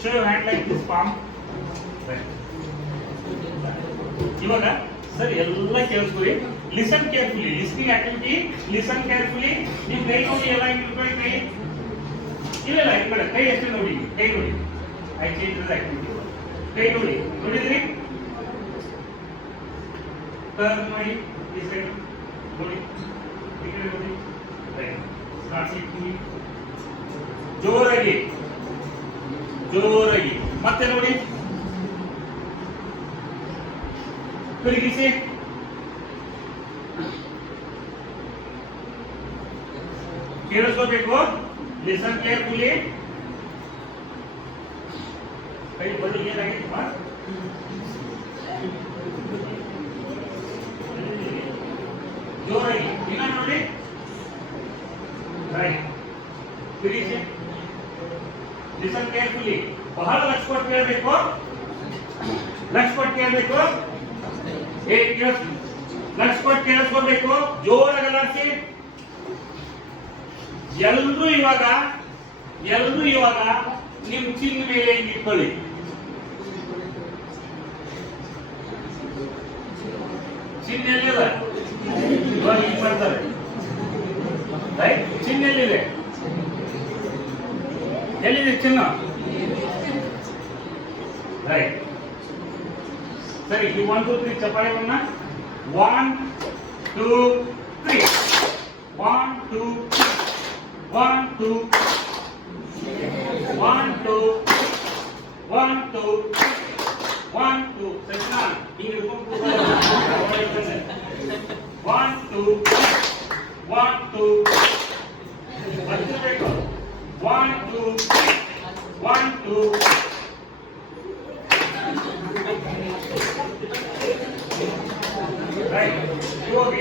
show your hand like this palm. Right. ಇವಾಗ sir ಎಲ್ಲ ಕೇಳಿಸ್ಕೊಳ್ಳಿ. Listen carefully. Listening activity. Listen carefully. ನೀವು ಕೈ ನೋಡಿ ಎಲ್ಲ ಇಟ್ಕೊಳ್ಳಿ ಕೈ. ಇಲ್ಲ ಈ ಕಡೆ ಕೈ ಅಷ್ಟೇ ನೋಡಿ. ಕೈ ನೋಡಿ. I change the activity. ಕೈ ನೋಡಿ. ನೋಡಿದ್ರಿ? ಟರ್ನ್ ಮಾಡಿ ಈ ಸೈಡ್ ನೋಡಿ. ಈ ಕಡೆ ನೋಡಿ. ರೈಟ್. ಸ್ಟಾರ್ಟ್ ಇಟ್ಕೊಳ್ಳಿ. ಜೋರಾಗಿ ಜೋರಾಗಿ ಮತ್ತೆ ನೋಡಿ. ತಿರುಗಿಸಿ. ಕೇಳಿಸ್ಕೋಬೇಕು. Listen carefully. ಕೈ ಬಳಿ ಏನಾಗಿತ್ತು ಜೋರಾಗಿ ಇನ್ನ ನೋಡಿ. ರೈಟ್. ತಿರುಗಿಸಿ. Listen carefully. ಬಹಳ ಲಕ್ಷ ಕೊಟ್ಟು ಕೇಳಬೇಕು. ಲಕ್ಷ ಕೊಟ್ಟು ಕೇಳಬೇಕು. ಲಕ್ಷ ಕೊಟ್ಟು ಕೇಳಿಸ್ಕೋಬೇಕು. ಜೋರಾಗಿ ಅಲ್ಲಾಡಿಸಿ. ಎಲ್ರೂ ಇವಾಗ ನಿಮ್ ಚಿನ್ನ ಮೇಲೆ ಇಟ್ಕೊಳ್ಳಿ. ಚಿನ್ನ ಎಲ್ಲಿದೆ? ಇವಾಗ ಹಿಂಗ್ ಮಾಡ್ತಾರೆ. ರೈಟ್. ಚಿನ್ನ ಎಲ್ಲಿದೆ? ಎಲ್ಲಿದೆ ಚಿನ್ನ? ರೈಟ್. ಸರಿ. ಈ 1 2 3 ಚಪ್ಪಾಳೆವನ್ನ 1 2 3 1 2 1 2 1 2 1 2 1 2 ಸರಿನಾ? ಈಗ 1 2 1 2 ಬರ್ತಿರ್ಬೇಕು. 1 2 1 2 ರೈಟ್.